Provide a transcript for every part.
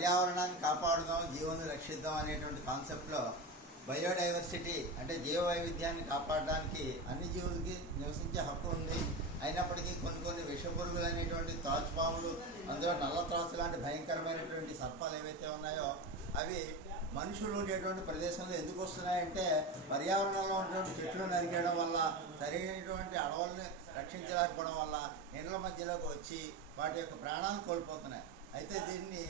పర్యావరణాన్ని కాపాడుదాం, జీవాన్ని రక్షిద్దాం అనేటువంటి కాన్సెప్ట్లో బయోడైవర్సిటీ అంటే జీవ వైవిధ్యాన్ని కాపాడడానికి అన్ని జీవులకి నివసించే హక్కు ఉంది. అయినప్పటికీ కొన్ని విషపురుగులు అనేటువంటి త్రాచుపాములు, అందులో నల్ల త్రాచు లాంటి భయంకరమైనటువంటి సర్పాలు ఏవైతే ఉన్నాయో అవి మనుషులు ఉండేటువంటి ప్రదేశంలో ఎందుకు వస్తున్నాయంటే పర్యావరణంలో ఉన్నటువంటి చెట్లు నరికేయడం వల్ల, సరైనటువంటి అడవుల్ని రక్షించలేకపోవడం వల్ల నీళ్ళ మధ్యలోకి వచ్చి వాటి యొక్క ప్రాణాలను కోల్పోతున్నాయి. అయితే దీన్ని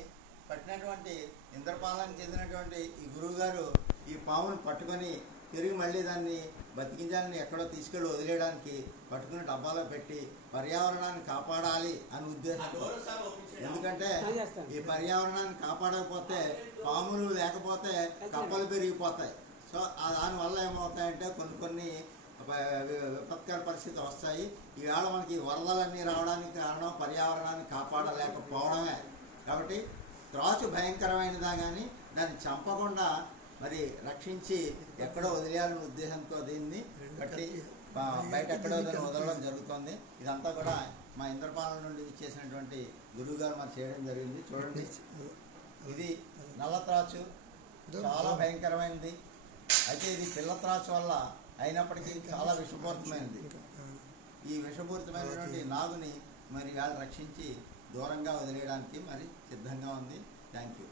పట్టినటువంటి ఇంద్రపాలనకు చెందినటువంటి ఈ గురువుగారు ఈ పామును పట్టుకొని తిరిగి మళ్ళీ దాన్ని బతికించాలని ఎక్కడో తీసుకెళ్ళి వదిలేయడానికి పట్టుకుని డబ్బాలో పెట్టి పర్యావరణాన్ని కాపాడాలి అని ఉద్దేశంతో. ఎందుకంటే ఈ పర్యావరణాన్ని కాపాడకపోతే పాములు లేకపోతే కప్పలు పెరిగిపోతాయి. సో దానివల్ల ఏమవుతాయంటే కొన్ని విపత్కర పరిస్థితులు వస్తాయి. ఈవేళ మనకి వరదలన్నీ రావడానికి కారణం పర్యావరణాన్ని కాపాడలేకపోవడమే. కాబట్టి త్రాచు భయంకరమైనదా, కానీ దాన్ని చంపకుండా మరి రక్షించి ఎక్కడో వదిలేయాలనే ఉద్దేశంతో దీన్ని కట్టి బయట ఎక్కడో దాన్ని వదలడం జరుగుతుంది. ఇదంతా కూడా మా ఇంద్రపాలన నుండి చేసినటువంటి గురువుగారు మరి చేయడం జరిగింది. చూడండి, ఇది నల్ల త్రాచు, చాలా భయంకరమైనది. అయితే ఇది పిల్ల త్రాచు వల్ల అయినప్పటికీ చాలా విషపూరితమైనది. ఈ విషపూరితమైనటువంటి నాగుని మరి వాళ్ళు రక్షించి దూరంగా వదిలేయడానికి మరి సిద్ధంగా ఉంది. Thank you.